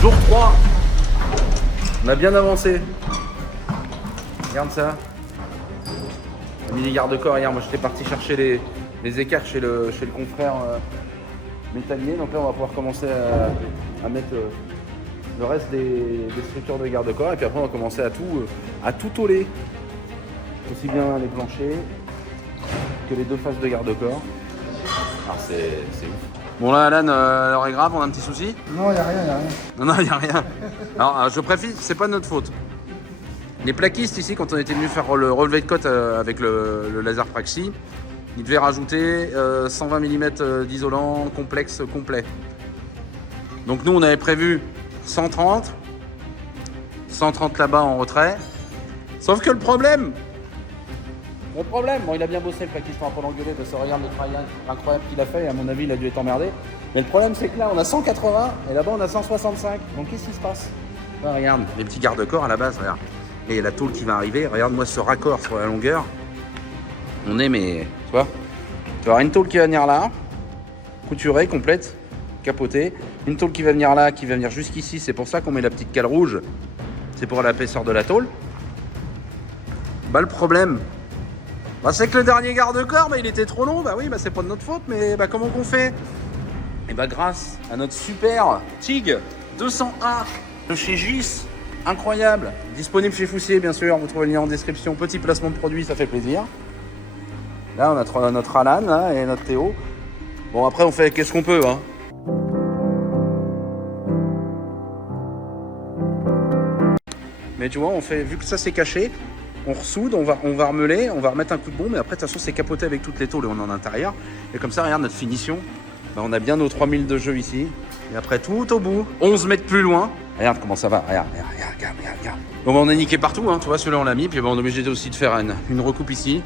Jour 3. On a bien avancé. Regarde ça. On a mis les garde-corps hier. Moi j'étais parti chercher les écarts chez le confrère métallier. Donc là on va pouvoir commencer à mettre le reste des structures de garde-corps. Et puis après on va commencer à tout tôler. Aussi bien les planchers que les deux faces de garde-corps. Alors c'est ouf. Bon là Alan, l'heure est grave, on a un petit souci? Non, il n'y a rien. Non, il n'y a rien. Alors je précise, c'est pas de notre faute. Les plaquistes ici, quand on était venu faire le relevé de côte avec le laser Praxi, ils devaient rajouter 120 mm d'isolant complexe complet. Donc nous on avait prévu 130 là-bas en retrait. Sauf que le problème, bon il a bien bossé le plaquiste pour l'engueuler parce que regarde le travail incroyable qu'il a fait et à mon avis il a dû être emmerdé. Mais le problème c'est que là on a 180 et là-bas on a 165. Donc qu'est-ce qui se passe? Là, regarde, les petits garde-corps à la base, regarde. Et il y a la tôle qui va arriver. Regarde-moi ce raccord sur la longueur. On est, mais tu vois, tu vas avoir une tôle qui va venir là, couturée, complète, capotée. Une tôle qui va venir là, qui va venir jusqu'ici. C'est pour ça qu'on met la petite cale rouge. C'est pour l'épaisseur de la tôle. Bah le problème, c'est que le dernier garde-corps, il était trop long. Bah oui, c'est pas de notre faute, mais comment qu'on fait? Et grâce à notre super TIG 200A de chez GIS, incroyable, disponible chez Foussier, bien sûr, vous trouvez le lien en description. Petit placement de produit, ça fait plaisir. Là, on a notre Alan là, et notre Théo. Bon, après, on fait qu'est-ce qu'on peut, hein. Mais tu vois, on fait, vu que ça c'est caché, on ressoude, on va remeler, on va remettre un coup de bombe, mais après, de toute façon, c'est capoté avec toutes les tôles et on est en intérieur. Et comme ça, regarde notre finition. On a bien nos 3000 de jeu ici. Et après, tout au bout, 11 mètres plus loin. Regarde comment ça va, regarde. Donc on a niqué partout, hein. Tu vois, celui-là on l'a mis, puis on est obligé aussi de faire une recoupe ici.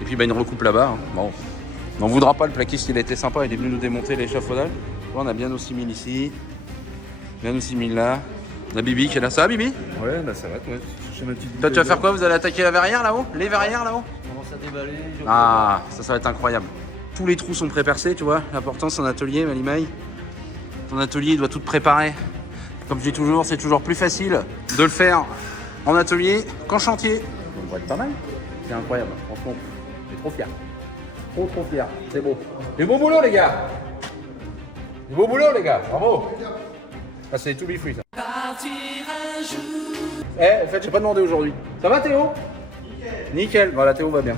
Et puis une recoupe là-bas, hein. Bon, on n'en voudra pas, le plaquiste, il a été sympa, il est venu nous démonter l'échafaudage. On a bien nos 6000 ici, bien nos 6000 là. On a Bibi qui est là, ça va Bibi? Ouais, là ça va, ouais. Toi tu vas faire quoi? Vous allez attaquer la verrière là-haut? Les verrières là-haut? On commence à déballer. Ah, ça va être incroyable. Tous les trous sont pré-percés, tu vois. L'important c'est en atelier, Malimaï. Ton atelier il doit tout préparer. Comme je dis toujours, c'est toujours plus facile de le faire en atelier qu'en chantier. On va être pas mal. C'est incroyable, franchement. Je suis trop fier. Trop fier. C'est beau. Du beau boulot, les gars. Du beau boulot, les gars. Bravo. Ah, c'est to be free, ça. En fait, j'ai pas demandé aujourd'hui. Ça va, Théo? Nickel. Voilà, Théo va bien.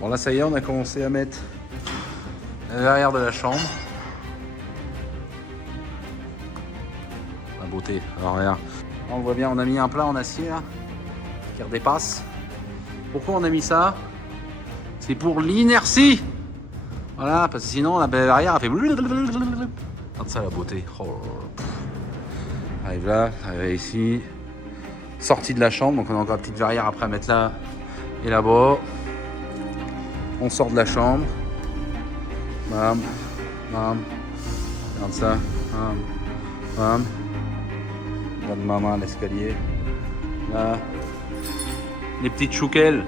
Bon là ça y est, on a commencé à mettre la verrière de la chambre. La beauté, alors regarde. Là, on voit bien, on a mis un plat en acier là, qui redépasse. Pourquoi on a mis ça? C'est pour l'inertie. Voilà, parce que sinon la verrière elle fait... Regarde ça la beauté. Oh. Arrive là, arrive ici. Sortie de la chambre, donc on a encore une petite verrière après à mettre là et là-bas. On sort de la chambre. Bam. Regarde ça. Bam. Regarde maman l'escalier. Là. Les petites chouquelles.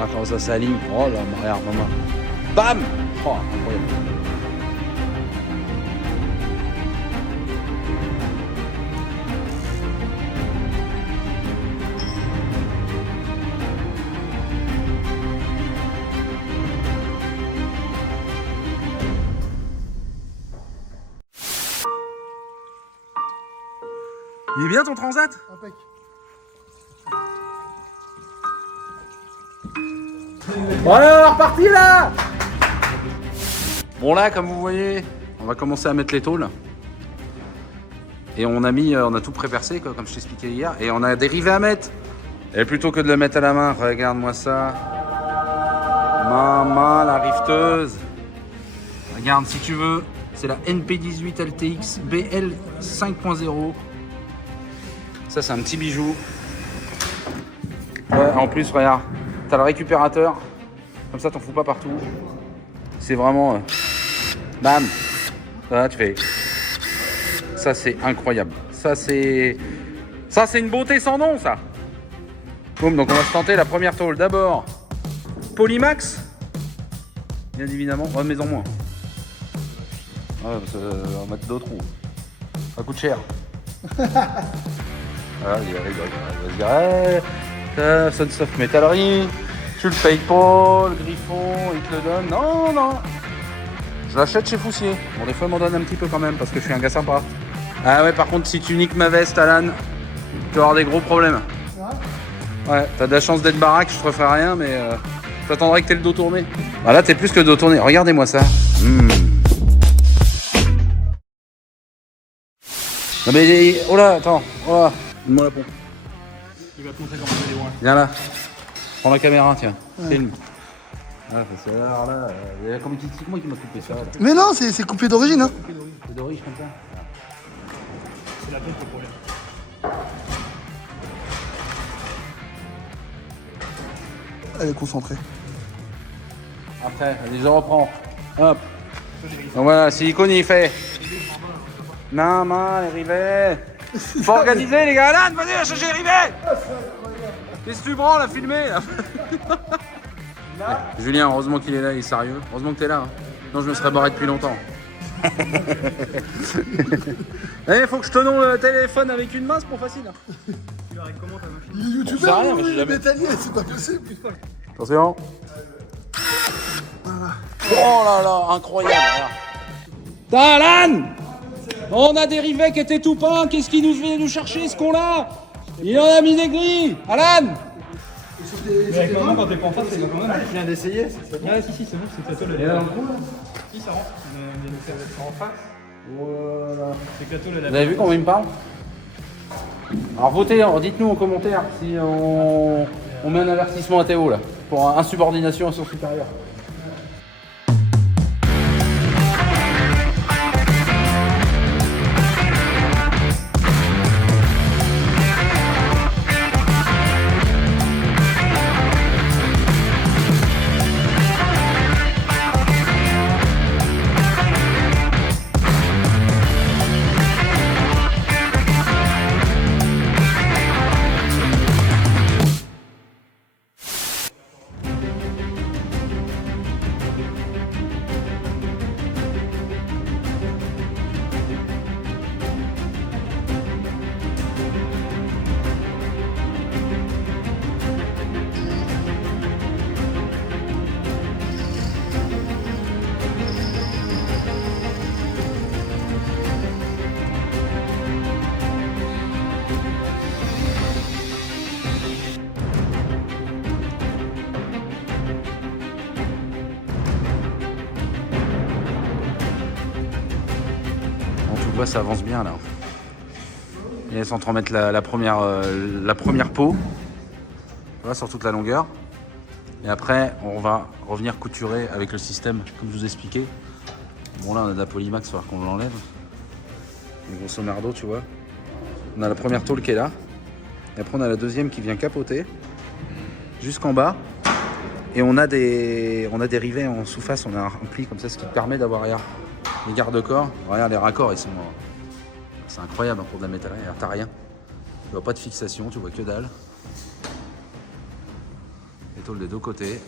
Ah, quand ça s'aligne, oh là, regarde, maman. Bam! Oh, incroyable. Il est bien ton transat? Impec. Voilà, on est reparti là. Bon là, comme vous voyez, on va commencer à mettre les tôles. Et on a tout pré-percé, comme je t'expliquais hier. Et on a des rivets à mettre. Et plutôt que de le mettre à la main, regarde-moi ça. Maman, la rifteuse. Regarde, si tu veux, c'est la NP18 LTX BL 5.0. Ça, c'est un petit bijou. Ouais, en plus, regarde, t'as le récupérateur. Comme ça, t'en fous pas partout. C'est vraiment... bam. Là, tu fais... Ça, c'est incroyable. Ça, c'est une beauté sans nom, ça. Boum, donc on va se tenter la première tôle. D'abord, Polymax. Bien évidemment. Ouais, mais en moins. Ouais, parce que, on va mettre d'autres trous. Ça coûte cher. Ah, il rigole. Vas-y, ouais. Sunsoft Metallerie. Tu le payes pas, le griffon, il te le donne. Non, non. Je l'achète chez Foussier. Bon, des fois, il m'en donne un petit peu quand même parce que je suis un gars sympa. Ah ouais, par contre, si tu niques ma veste, Alan, tu vas avoir des gros problèmes. Ouais, t'as de la chance d'être baraque, je te referai rien, mais t'attendrais que t'aies le dos tourné. Ah là, t'es plus que le dos tourné. Regardez-moi ça. Non mais, oh là, attends. Oh là, donne-moi la pompe. Il va te montrer comment c'est les loin. Viens là. Prends la caméra, tiens. Filme. Ah, c'est ça, là. Il y a comme une petite moi qui m'a coupé ça. Là. Mais non, c'est coupé d'origine. Hein. C'est d'origine comme ça. C'est la pompe le problème. Elle est concentrée. Après, allez, je reprends. Hop. Donc voilà, silicone il fait. Non, les rivets. Faut organiser les gars. Alan, vas-y, chercher les rivets. Qu'est-ce que tu branles à filmer là? Julien, heureusement qu'il est là, il est sérieux. Heureusement que t'es là. Hein. Non, je me serais barré depuis longtemps. Il faut que je te nomme le téléphone avec une main, c'est pas facile. Tu la règles comment ta machine? Il est C'est rien, youtubeur, mais j'ai il est jamais- métallier, c'est pas possible. Attention. Oh là là, incroyable. T'as Alan! On a des rivets qui étaient tout peints. Qu'est-ce qu'il nous vient nous chercher, ce con-là? Il en a mis des gris. Alan! Mais avec maman, quand t'es pas en face, c'est quand même. Je viens d'essayer. Ouais, si, c'est bon, c'est ta tôle. Elle est là. Si, ça rentre. Mais ça va être en face. Voilà. C'est que la tôle, elle a. Vous avez vu comment il me parle? Alors votez, dites-nous en commentaire si on met un avertissement à Théo là, pour insubordination à son supérieur. Bon, ça avance bien là. Il est en train de mettre la première peau. Voilà, sur toute la longueur. Et après, on va revenir couturer avec le système, comme je vous expliquais. Bon là, on a de la Polymax, il va falloir qu'on l'enlève. Grosso merdo, tu vois. On a la première tôle qui est là. Et après, on a la deuxième qui vient capoter jusqu'en bas. Et on a des rivets en sous-face, on a un pli comme ça, ce qui permet d'avoir les garde-corps. Regarde, les raccords, ils sont... C'est incroyable pour de la métallerie. T'as rien. Tu vois pas de fixation, tu vois que dalle. Les tôles des deux côtés.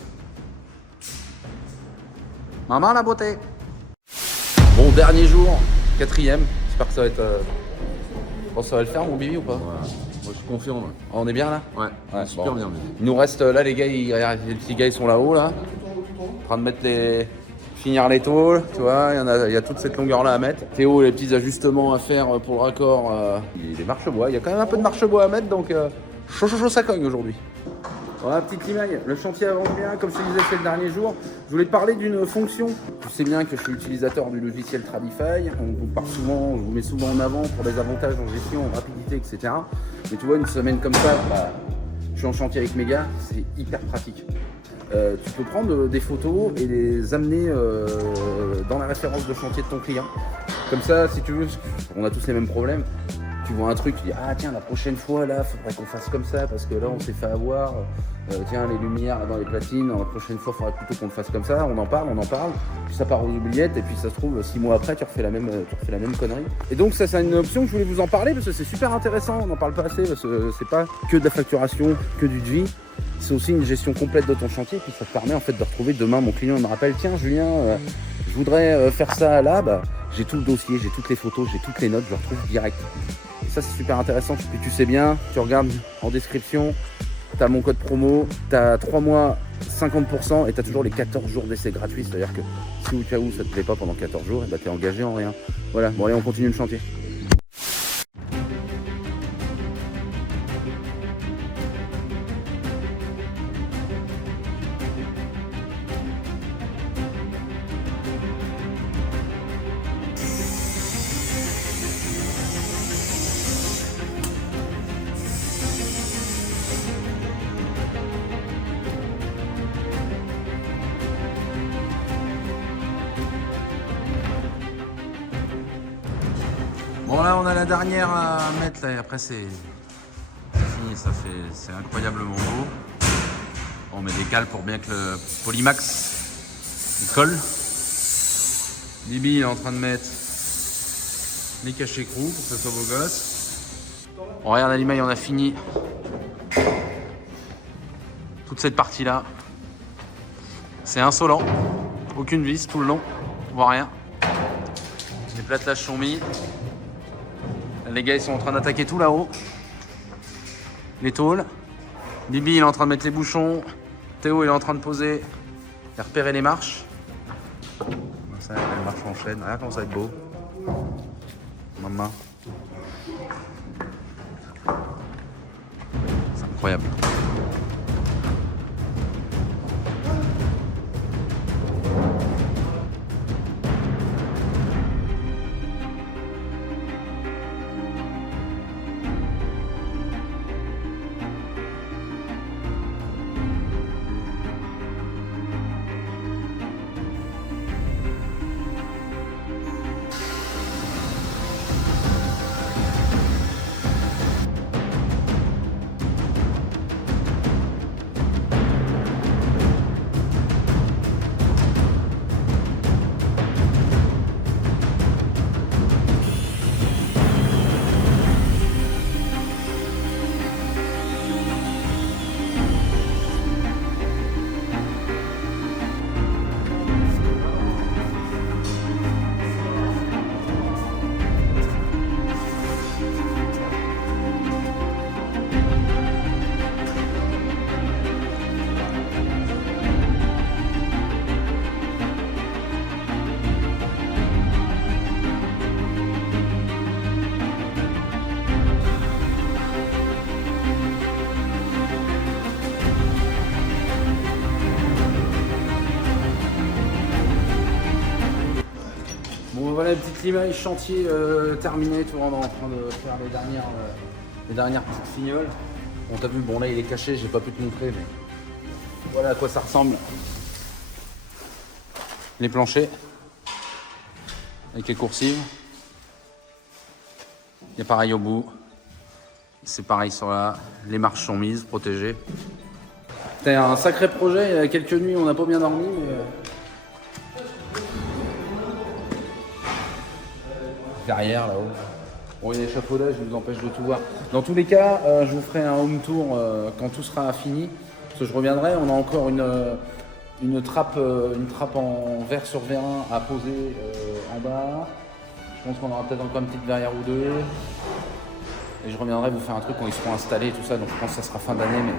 Maman, la beauté. Bon, dernier jour, 4e. J'espère que ça va être... Je pense que ça va le faire, mon Bibi, ou pas? Moi, je confirme. On est bien là? Ouais, super bon. bien. Il nous reste là, les gars, les petits gars, ils sont là-haut, là. En train de mettre finir les tôles, tu vois, il y a toute cette longueur-là à mettre. Théo, les petits ajustements à faire pour le raccord. Les marche-bois, il y a quand même un peu de marche-bois à mettre, donc chaud, ça cogne aujourd'hui. Voilà, petite image, le chantier avance bien, comme je te disais, c'est le dernier jour. Je voulais te parler d'une fonction. Tu sais bien que je suis utilisateur du logiciel Tradify. On vous parle souvent, je vous mets souvent en avant pour les avantages en gestion, en rapidité, etc. Mais tu vois, une semaine comme ça, je suis en chantier avec mes gars, c'est hyper pratique. Tu peux prendre des photos et les amener dans la référence de chantier de ton client. Comme ça, si tu veux, on a tous les mêmes problèmes. Tu tu vois un truc, tu dis ah tiens la prochaine fois là faudrait qu'on fasse comme ça parce que là on s'est fait avoir, tiens les lumières dans les platines, la prochaine fois faudrait plutôt qu'on le fasse comme ça, on en parle, puis ça part aux oubliettes et puis ça se trouve 6 mois après tu refais la même connerie. Et donc ça c'est une option que je voulais vous en parler parce que c'est super intéressant, on n'en parle pas assez parce que c'est pas que de la facturation, que du devis. C'est aussi une gestion complète de ton chantier, puis ça te permet en fait de retrouver demain mon client il me rappelle tiens Julien je voudrais faire ça là, bah, j'ai tout le dossier, j'ai toutes les photos, j'ai toutes les notes, je le retrouve direct. Et ça c'est super intéressant, puis tu sais bien, tu regardes en description, tu as mon code promo, tu as 3 mois 50% et tu as toujours les 14 jours d'essai gratuits, c'est-à-dire que si au cas où ça te plaît pas pendant 14 jours, bah, tu es engagé en rien. Voilà, bon allez on continue le chantier. Bon là on a la dernière à mettre là et après c'est fini, c'est incroyablement beau. On met des cales pour bien que le Polymax il colle. Bibi est en train de mettre les cachets-crous pour que ce soit beau gosse. On regarde à l'image, on a fini toute cette partie là. C'est insolent, aucune vis tout le long, on voit rien. Les platelages sont mis. Les gars ils sont en train d'attaquer tout là-haut. Les tôles. Bibi il est en train de mettre les bouchons. Théo il est en train de poser et repérer les marches. Ça, les marches en chaîne. Regarde comment ça va être beau. Maman. C'est incroyable. Bon voilà, petite image chantier terminé, tout le monde est en train de faire les dernières petites fignoles. Bon t'as vu, bon là il est caché, j'ai pas pu te montrer, mais voilà à quoi ça ressemble. Les planchers, avec les coursives. Il y a pareil au bout, c'est pareil sur là, les marches sont mises, protégées. C'était un sacré projet, il y a quelques nuits on n'a pas bien dormi, mais... Derrière là-haut. Bon, il y a l'échafaudage, je vous empêche de tout voir. Dans tous les cas, je vous ferai un home tour quand tout sera fini. Parce que je reviendrai, on a encore une trappe en verre sur vérin à poser en bas. Je pense qu'on aura peut-être encore une petite verrière ou deux. Et je reviendrai vous faire un truc quand ils seront installés et tout ça. Donc je pense que ça sera fin d'année, mais